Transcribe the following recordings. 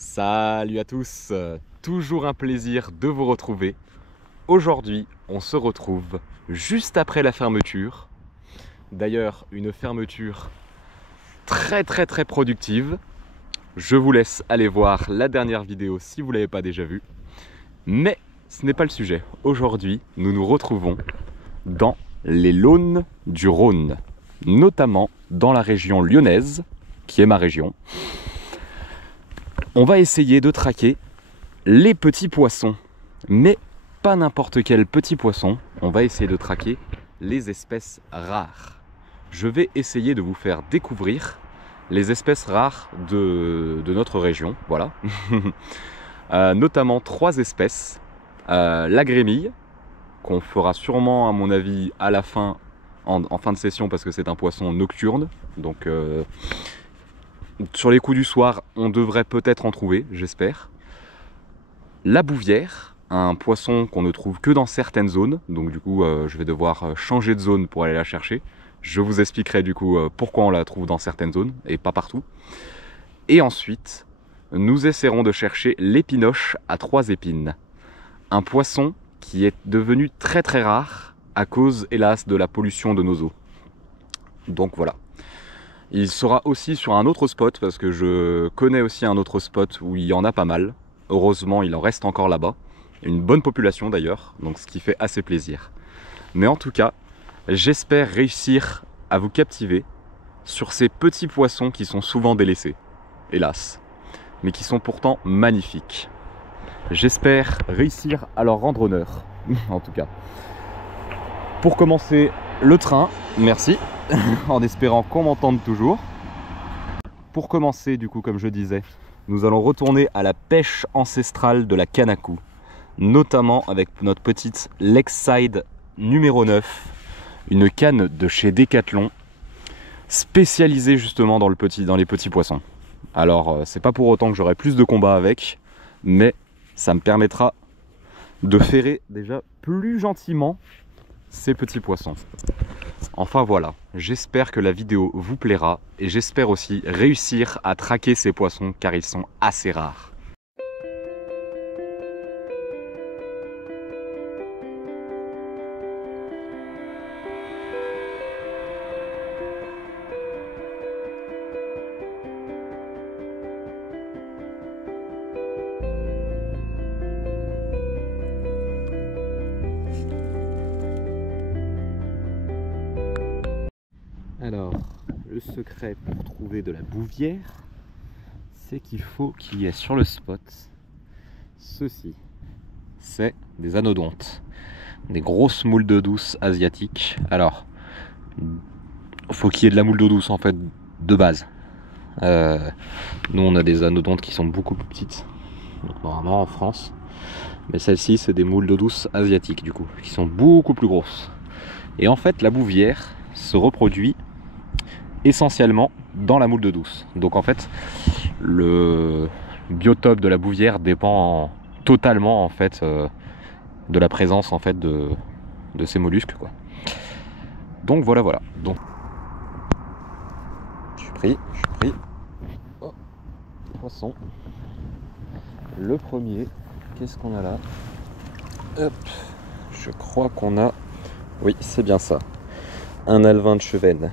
Salut à tous, toujours un plaisir de vous retrouver. Aujourd'hui, on se retrouve juste après la fermeture. D'ailleurs, une fermeture très productive. Je vous laisse aller voir la dernière vidéo si vous ne l'avez pas déjà vue. Mais ce n'est pas le sujet. Aujourd'hui, nous nous retrouvons dans les Launes du Rhône, notamment dans la région lyonnaise, qui est ma région. On va essayer de traquer les petits poissons, mais pas n'importe quel petit poisson. On va essayer de traquer les espèces rares. Je vais essayer de vous faire découvrir les espèces rares de notre région, voilà. Notamment 3 espèces. La grémille, qu'on fera sûrement à mon avis à la fin, en fin de session, parce que c'est un poisson nocturne. Donc sur les coups du soir, on devrait peut-être en trouver, j'espère. La bouvière, un poisson qu'on ne trouve que dans certaines zones. Donc du coup, je vais devoir changer de zone pour aller la chercher. Je vous expliquerai du coup pourquoi on la trouve dans certaines zones et pas partout. Et ensuite, nous essaierons de chercher l'épinoche à 3 épines. Un poisson qui est devenu très rare à cause, hélas, de la pollution de nos eaux. Donc voilà. Il sera aussi sur un autre spot, parce que je connais aussi un autre spot où il y en a pas mal. Heureusement, il en reste encore là-bas. Une bonne population d'ailleurs, donc ce qui fait assez plaisir. Mais en tout cas, j'espère réussir à vous captiver sur ces petits poissons qui sont souvent délaissés, hélas, mais qui sont pourtant magnifiques. J'espère réussir à leur rendre honneur, en tout cas. Pour commencer, le train, merci, en espérant qu'on m'entende toujours. Pour commencer, du coup, comme je disais, nous allons retourner à la pêche ancestrale de la canne à coups, notamment avec notre petite Lakeside numéro 9, une canne de chez Decathlon, spécialisée justement dans les petits poissons. Alors, c'est pas pour autant que j'aurai plus de combats avec, mais ça me permettra de ferrer déjà plus gentiment ces petits poissons. Enfin voilà, j'espère que la vidéo vous plaira et j'espère aussi réussir à traquer ces poissons car ils sont assez rares. Alors, le secret pour trouver de la bouvière, c'est qu'il faut qu'il y ait sur le spot ceci. C'est des anodontes, des grosses moules d'eau douce asiatiques. Alors, il faut qu'il y ait de la moule d'eau douce en fait de base. Nous on a des anodontes qui sont beaucoup plus petites, donc normalement en France. Mais celles-ci c'est des moules d'eau douce asiatiques du coup, qui sont beaucoup plus grosses. Et en fait la bouvière se reproduit essentiellement dans la moule d'eau douce. Donc en fait le biotope de la bouvière dépend totalement en fait de la présence en fait de ces mollusques quoi. Donc voilà. Donc je suis pris. Oh, poisson. Le premier, qu'est-ce qu'on a là? Hop, je crois qu'on a, oui c'est bien ça, un alevin de chevenne.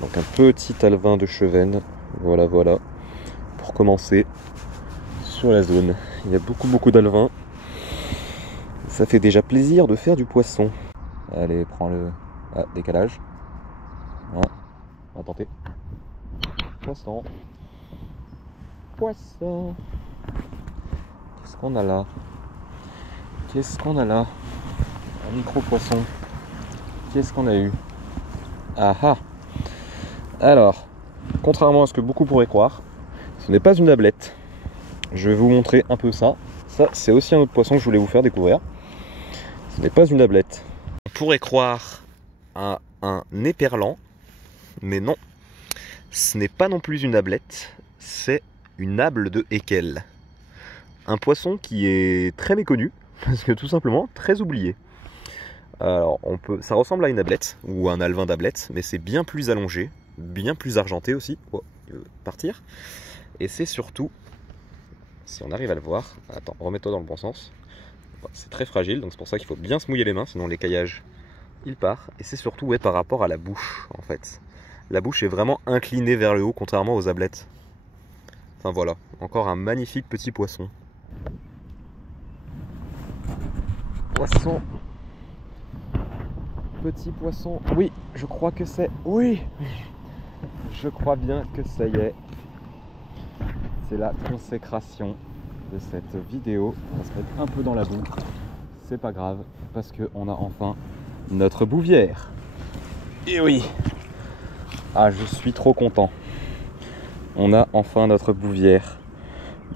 Donc un petit alevin de chevenne, voilà, pour commencer sur la zone. Il y a beaucoup d'alevins. Ça fait déjà plaisir de faire du poisson. Allez, prends le... Ah, décalage. Ah, on va tenter. Poisson. Qu'est-ce qu'on a là? Un micro-poisson. Qu'est-ce qu'on a eu? Ah ah. Alors, contrairement à ce que beaucoup pourraient croire, ce n'est pas une ablette. Je vais vous montrer un peu ça. Ça, c'est aussi un autre poisson que je voulais vous faire découvrir. Ce n'est pas une ablette. On pourrait croire à un éperlan, mais non. Ce n'est pas non plus une ablette, c'est une able de Haeckel. Un poisson qui est très méconnu, parce que tout simplement très oublié. Alors, ça ressemble à une ablette, ou un alevin d'ablette, mais c'est bien plus allongé, bien plus argenté aussi. Oh, il veut partir. Et c'est surtout si on arrive à le voir. Attends, remets-toi dans le bon sens. C'est très fragile, donc c'est pour ça qu'il faut bien se mouiller les mains, sinon l'écaillage il part. Et c'est surtout ouais, par rapport à la bouche en fait. La bouche est vraiment inclinée vers le haut, contrairement aux ablettes. Enfin voilà, encore un magnifique petit poisson. Poisson. Petit poisson. Oui, je crois que c'est... Oui, je crois bien que ça y est. C'est la consécration de cette vidéo. On va se mettre un peu dans la boue. C'est pas grave, parce qu'on a enfin notre bouvière. Et oui. Ah, je suis trop content. On a enfin notre bouvière.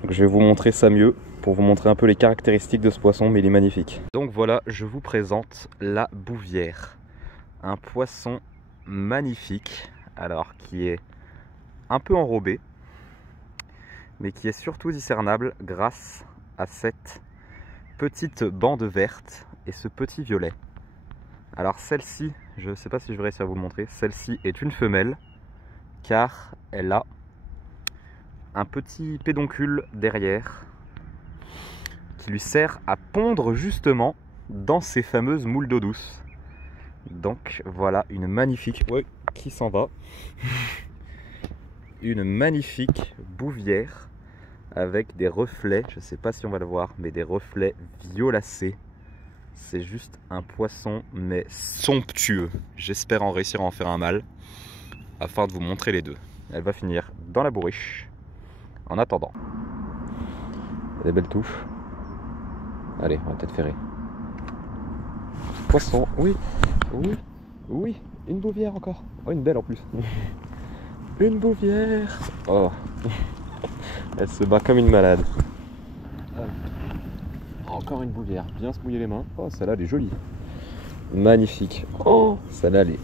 Donc, je vais vous montrer ça mieux pour vous montrer un peu les caractéristiques de ce poisson, mais il est magnifique. Donc voilà, je vous présente la bouvière. Un poisson magnifique, alors qui est un peu enrobé, mais qui est surtout discernable grâce à cette petite bande verte et ce petit violet. Alors celle-ci, je ne sais pas si je vais réussir à vous le montrer, celle-ci est une femelle car elle a un petit pédoncule derrière qui lui sert à pondre justement dans ces fameuses moules d'eau douce. Donc voilà une magnifique... Ouais, qui s'en va. Une magnifique bouvière avec des reflets, je ne sais pas si on va le voir, mais des reflets violacés. C'est juste un poisson, mais somptueux. J'espère en réussir à en faire un mâle, afin de vous montrer les deux. Elle va finir dans la bourriche, en attendant. Des belles touches. Allez, on va peut-être ferrer. Poisson, oui, oui, oui, une bouvière encore. Oh, une belle en plus. Une bouvière. Oh. Elle se bat comme une malade. Encore une bouvière. Bien se mouiller les mains. Oh, celle-là, elle est jolie. Magnifique. Oh, celle-là, elle est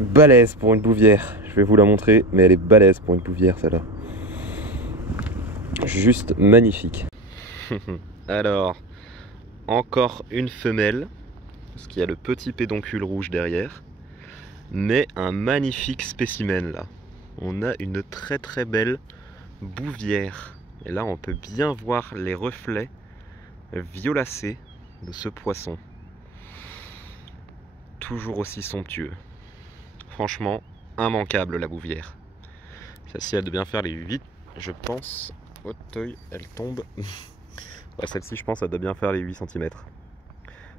balèze pour une bouvière. Je vais vous la montrer, mais elle est balèze pour une bouvière, celle-là. Juste magnifique. Alors, encore une femelle, parce qu'il y a le petit pédoncule rouge derrière, mais un magnifique spécimen là. On a une très très belle bouvière. Et là, on peut bien voir les reflets violacés de ce poisson. Toujours aussi somptueux. Franchement, immanquable la bouvière. Celle-ci, elle doit bien faire les 8, je pense. Auteuil, elle tombe. Ouais, celle-ci, je pense, elle doit bien faire les 8 cm.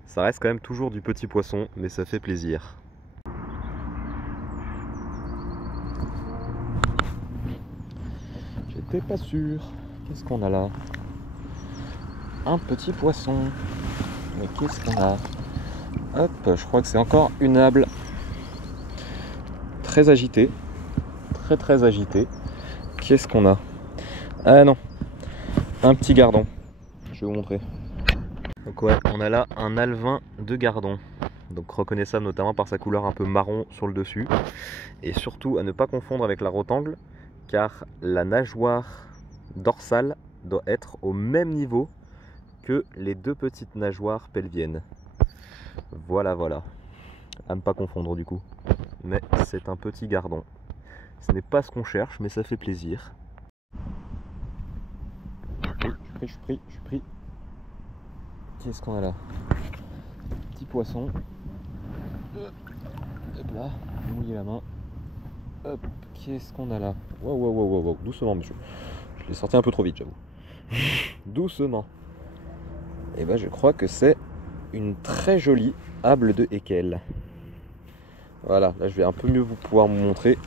Ça reste quand même toujours du petit poisson, mais ça fait plaisir. J'étais pas sûr. Qu'est-ce qu'on a là? Un petit poisson. Mais qu'est-ce qu'on a? Hop, je crois que c'est encore une able. Très agitée. Très très agitée. Qu'est-ce qu'on a? Ah non. Un petit gardon. Je vais vous montrer. Donc ouais, on a là un alevin de gardon. Donc reconnaissable notamment par sa couleur un peu marron sur le dessus. Et surtout à ne pas confondre avec la rotangle, car la nageoire dorsale doit être au même niveau que les deux petites nageoires pelviennes. Voilà, voilà. À ne pas confondre du coup. Mais c'est un petit gardon. Ce n'est pas ce qu'on cherche, mais ça fait plaisir. Je suis pris. Qu'est-ce qu'on a là? Petit poisson. Hop là, mouiller la main. Hop, qu'est-ce qu'on a là? Wow, doucement monsieur. Je l'ai sorti un peu trop vite, j'avoue. Doucement. Et ben je crois que c'est une très jolie able de Haeckel. Voilà, là je vais un peu mieux pouvoir vous montrer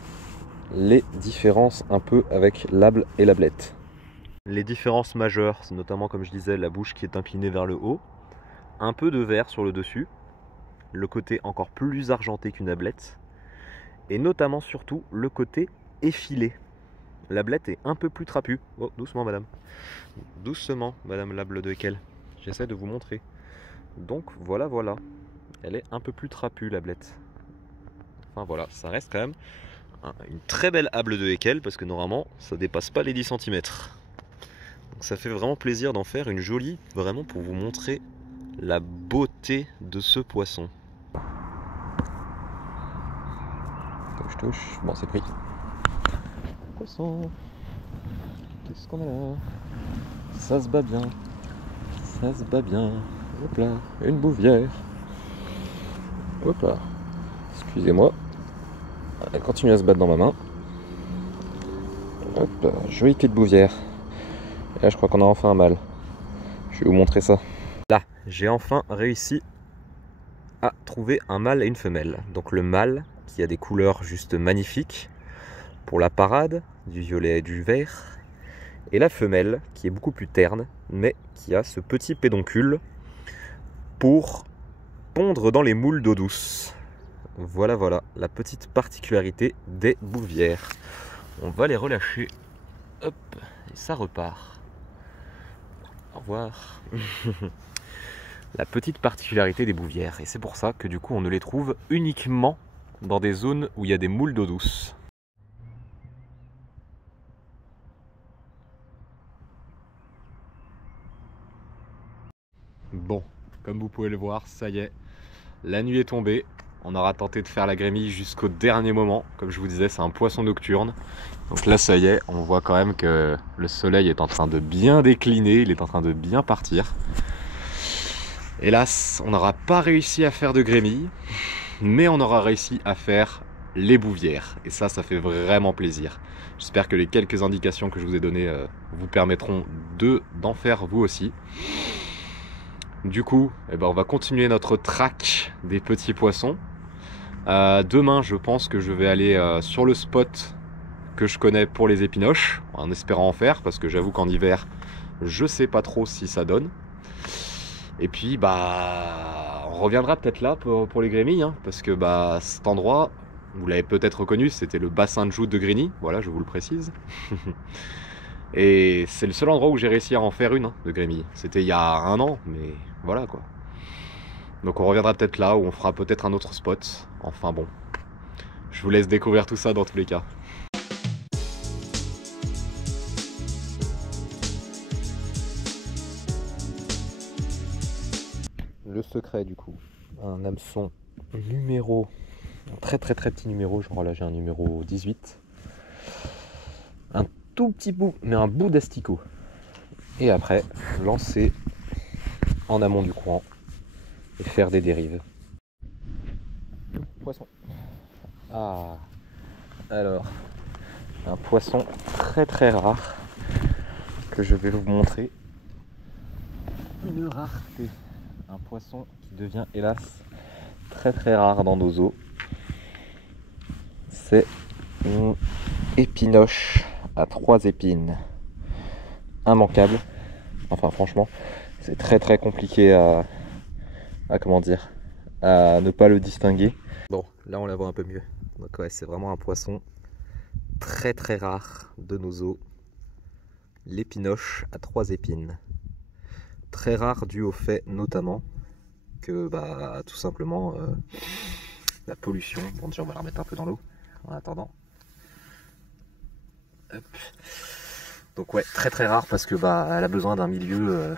les différences un peu avec l'able et l'ablette. Les différences majeures, c'est notamment comme je disais la bouche qui est inclinée vers le haut, un peu de vert sur le dessus, le côté encore plus argenté qu'une ablette, et notamment surtout le côté effilé. L'ablette est un peu plus trapue. Oh, doucement madame. Doucement madame l'able de Haeckel. J'essaie de vous montrer. Donc voilà, voilà. Elle est un peu plus trapue l'ablette. Enfin voilà, ça reste quand même une très belle able de Haeckel parce que normalement ça dépasse pas les 10 cm. Donc ça fait vraiment plaisir d'en faire une jolie, vraiment pour vous montrer la beauté de ce poisson. Touche. Bon, c'est pris. Poisson. Qu'est-ce qu'on a là? Ça se bat bien. Ça se bat bien. Hop là, une bouvière. Hop là. Excusez-moi. Elle continue à se battre dans ma main. Hop là, jolie petite bouvière. Et là, je crois qu'on a enfin un mâle. Je vais vous montrer ça. Là, j'ai enfin réussi à trouver un mâle et une femelle. Donc le mâle qui a des couleurs juste magnifiques pour la parade, du violet et du vert. Et la femelle qui est beaucoup plus terne, mais qui a ce petit pédoncule pour pondre dans les moules d'eau douce. Voilà, voilà, la petite particularité des bouvières. On va les relâcher. Hop, et ça repart. Au revoir. La petite particularité des bouvières. Et c'est pour ça que du coup on ne les trouve uniquement dans des zones où il y a des moules d'eau douce. Bon, comme vous pouvez le voir, ça y est, la nuit est tombée. On aura tenté de faire la grémille jusqu'au dernier moment. Comme je vous disais, c'est un poisson nocturne. Donc là, ça y est, on voit quand même que le soleil est en train de bien décliner, il est en train de bien partir. Hélas, on n'aura pas réussi à faire de grémille, mais on aura réussi à faire les bouvières. Et ça fait vraiment plaisir. J'espère que les quelques indications que je vous ai données vous permettront d'en faire vous aussi. Du coup, on va continuer notre track des petits poissons. Demain, je pense que je vais aller sur le spot que je connais pour les épinoches, en espérant en faire, parce que j'avoue qu'en hiver, je sais pas trop si ça donne. Et puis, on reviendra peut-être là pour les grémilles, hein, parce que cet endroit, vous l'avez peut-être reconnu, c'était le bassin de joute de Grigny, voilà, je vous le précise. Et c'est le seul endroit où j'ai réussi à en faire une de grémille. C'était il y a un an, mais voilà quoi. Donc on reviendra peut-être là, où on fera peut-être un autre spot. Enfin bon, je vous laisse découvrir tout ça dans tous les cas. Le secret du coup, un hameçon numéro, un très petit numéro, genre là j'ai un numéro 18. Un tout petit bout, mais un bout d'asticot. Et après, lancer en amont du courant et faire des dérives. Poisson. Ah, alors, un poisson très rare que je vais vous montrer. Une rareté. Un poisson qui devient hélas très rare dans nos eaux. C'est une épinoche à 3 épines. Immanquable. Enfin franchement, c'est très compliqué à comment dire, à ne pas le distinguer. Bon, là on la voit un peu mieux. Donc ouais, c'est vraiment un poisson très rare de nos eaux. L'épinoche à 3 épines. Très rare dû au fait notamment que tout simplement la pollution. Bon déjà on va la remettre un peu dans l'eau en attendant. Hop. Donc ouais, très rare parce que elle a besoin d'un milieu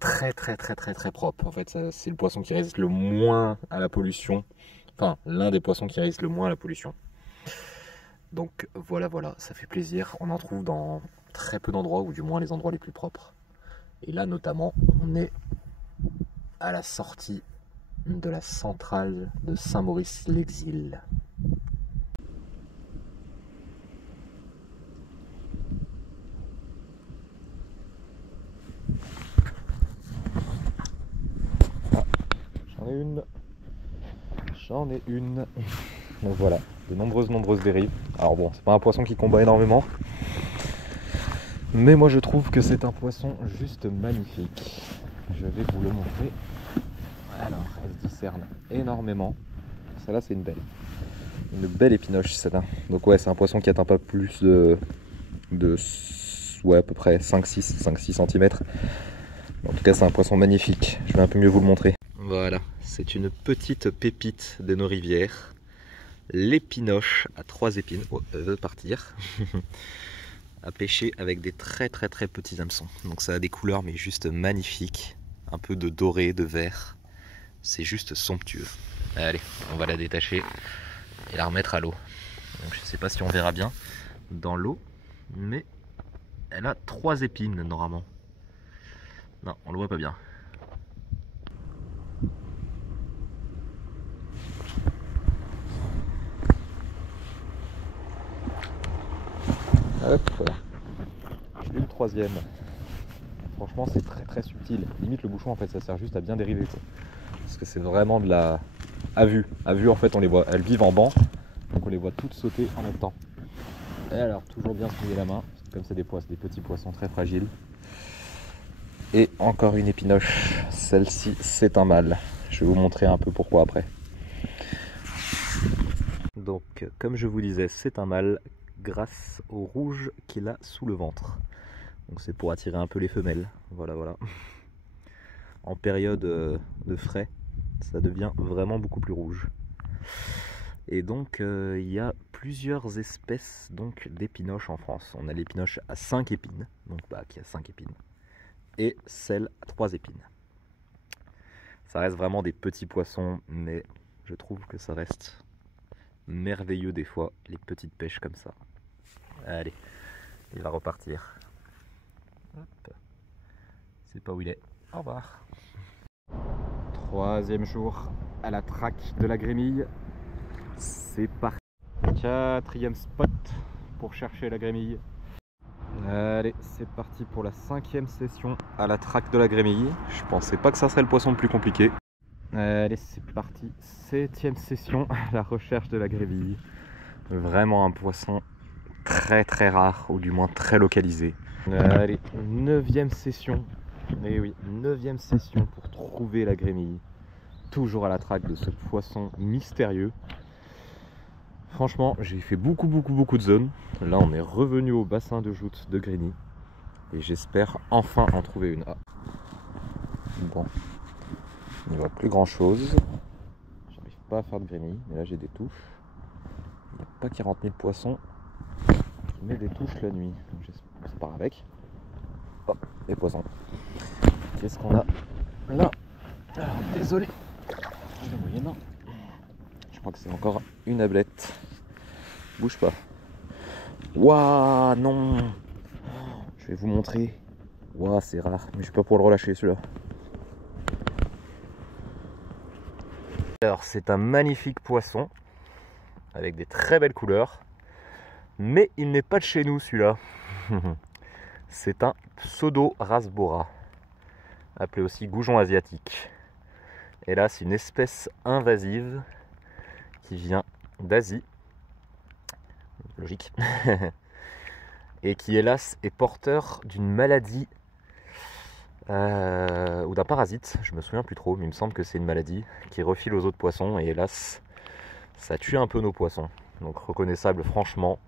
très propre. En fait, c'est le poisson qui résiste le moins à la pollution. Enfin, l'un des poissons qui résiste le moins à la pollution. Donc voilà, ça fait plaisir. On en trouve dans très peu d'endroits, ou du moins les endroits les plus propres. Et là notamment, on est à la sortie de la centrale de Saint-Maurice-l'Exil. J'en ai une. Donc voilà, de nombreuses dérives. Alors bon, c'est pas un poisson qui combat énormément, mais moi je trouve que c'est un poisson juste magnifique. Je vais vous le montrer. Alors, elle se discerne énormément. Celle-là, c'est une belle épinoche, celle-là. Donc ouais, c'est un poisson qui atteint pas plus de ouais, à peu près 5-6 cm. En tout cas, c'est un poisson magnifique. Je vais un peu mieux vous le montrer. Voilà, c'est une petite pépite de nos rivières. L'épinoche à 3 épines. Oh, elle veut partir. À pêcher avec des très petits hameçons. Donc ça a des couleurs mais juste magnifiques. Un peu de doré, de vert. C'est juste somptueux. Allez, on va la détacher et la remettre à l'eau. Je ne sais pas si on verra bien dans l'eau, mais elle a 3 épines normalement. Non, on le voit pas bien. Hop, une troisième. Franchement, c'est très subtil. Limite, le bouchon, en fait, ça sert juste à bien dériver, quoi. Parce que c'est vraiment de la... à vue. À vue, en fait, on les voit. Elles vivent en banc, donc on les voit toutes sauter en même temps. Et alors, toujours bien se mouiller la main. Comme c'est des petits poissons très fragiles. Et encore une épinoche. Celle-ci, c'est un mâle. Je vais vous montrer un peu pourquoi après. Donc, comme je vous disais, c'est un mâle grâce au rouge qu'il a sous le ventre. Donc c'est pour attirer un peu les femelles. Voilà. En période de frai, ça devient vraiment beaucoup plus rouge. Et donc il y a plusieurs espèces d'épinoches en France. On a l'épinoche à 5 épines, donc qui a 5 épines, et celle à 3 épines. Ça reste vraiment des petits poissons, mais je trouve que ça reste merveilleux des fois, les petites pêches comme ça. Allez, il va repartir. C'est pas où il est. Au revoir. Troisième jour à la traque de la grémille. C'est parti. Quatrième spot pour chercher la grémille. Allez, c'est parti pour la 5e session à la traque de la grémille. Je pensais pas que ça serait le poisson le plus compliqué. Allez, c'est parti. 7e session à la recherche de la grémille. Vraiment un poisson très rare, ou du moins très localisé. Allez, 9e session. Et oui, 9e session pour trouver la grémille. Toujours à la traque de ce poisson mystérieux. Franchement, j'ai fait beaucoup de zones. Là, on est revenu au bassin de joute de Grigny. Et j'espère enfin en trouver une. Ah. Bon, il n'y voit plus grand chose. J'arrive pas à faire de grémille, mais là j'ai des touches. Il n'y a pas 40 000 poissons qui mettent des touches la nuit. Ça part avec. Hop, les poissons. Qu'est-ce qu'on a là? Alors, désolé, je vais mouiller, non. Je crois que c'est encore une ablette. Bouge pas. Waouh, non. Je vais vous montrer. Waouh, c'est rare, mais je suis pas pour le relâcher celui-là. Alors, c'est un magnifique poisson avec des très belles couleurs, mais il n'est pas de chez nous celui-là. C'est un Pseudo-Rasbora, appelé aussi goujon asiatique. Et là, c'est une espèce invasive qui vient d'Asie, logique, et qui hélas est porteur d'une maladie ou d'un parasite, je me souviens plus trop, mais il me semble que c'est une maladie qui refile aux autres poissons, et hélas, ça tue un peu nos poissons. Donc reconnaissable franchement,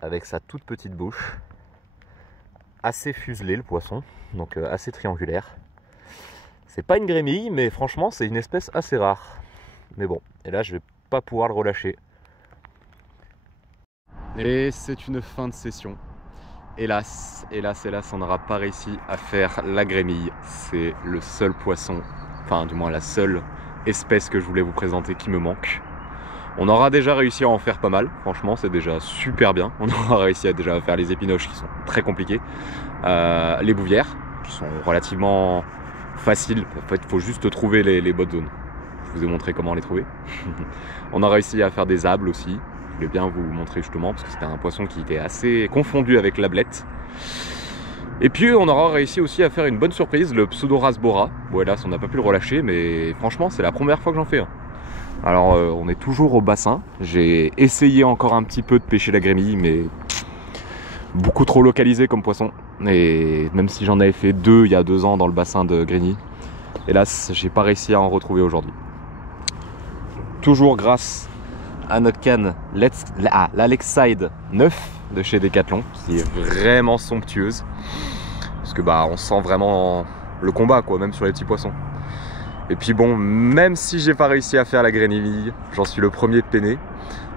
avec sa toute petite bouche, assez fuselé le poisson, donc assez triangulaire. C'est pas une grémille, mais franchement c'est une espèce assez rare. Mais bon, et là je vais pas pouvoir le relâcher. Et c'est une fin de session. Hélas, on n'aura pas réussi à faire la grémille. C'est le seul poisson, enfin du moins la seule espèce que je voulais vous présenter qui me manque. On aura déjà réussi à en faire pas mal, franchement c'est déjà super bien. On aura réussi à déjà faire les épinoches qui sont très compliquées. Les bouvières qui sont relativement faciles, en fait il faut juste trouver les bonnes zones. Je vous ai montré comment les trouver. On a réussi à faire des ables aussi. Je voulais bien vous montrer justement parce que c'était un poisson qui était assez confondu avec l'ablette. Et puis on aura réussi aussi à faire une bonne surprise, le Pseudo-Rasbora. Bon hélas on n'a pas pu le relâcher, mais franchement c'est la première fois que j'en fais un. Alors on est toujours au bassin. J'ai essayé encore un petit peu de pêcher la grémille, mais beaucoup trop localisé comme poisson. Et même si j'en avais fait 2 il y a 2 ans dans le bassin de Grigny, hélas j'ai pas réussi à en retrouver aujourd'hui. Toujours grâce à notre canne l'Alexide 9 de chez Decathlon, qui est vraiment somptueuse, parce que on sent vraiment le combat quoi, même sur les petits poissons. Et puis bon, même si j'ai pas réussi à faire la grémille, j'en suis le premier de peiner,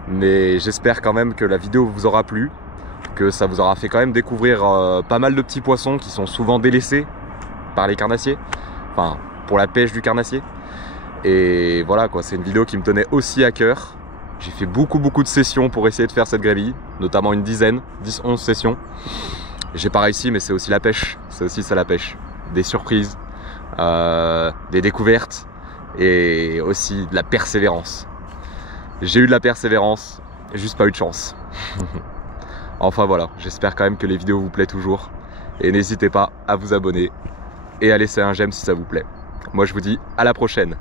mais j'espère quand même que la vidéo vous aura plu, que ça vous aura fait quand même découvrir pas mal de petits poissons qui sont souvent délaissés par les carnassiers, enfin pour la pêche du carnassier. Et voilà quoi, c'est une vidéo qui me tenait aussi à cœur. J'ai fait beaucoup de sessions pour essayer de faire cette grémille, notamment une dizaine, 10-11 sessions. J'ai pas réussi, mais c'est aussi la pêche, c'est aussi ça la pêche. des surprises, des découvertes et aussi de la persévérance. J'ai eu de la persévérance, juste pas eu de chance. Enfin voilà, j'espère quand même que les vidéos vous plaisent toujours. Et n'hésitez pas à vous abonner et à laisser un j'aime si ça vous plaît. Moi je vous dis à la prochaine.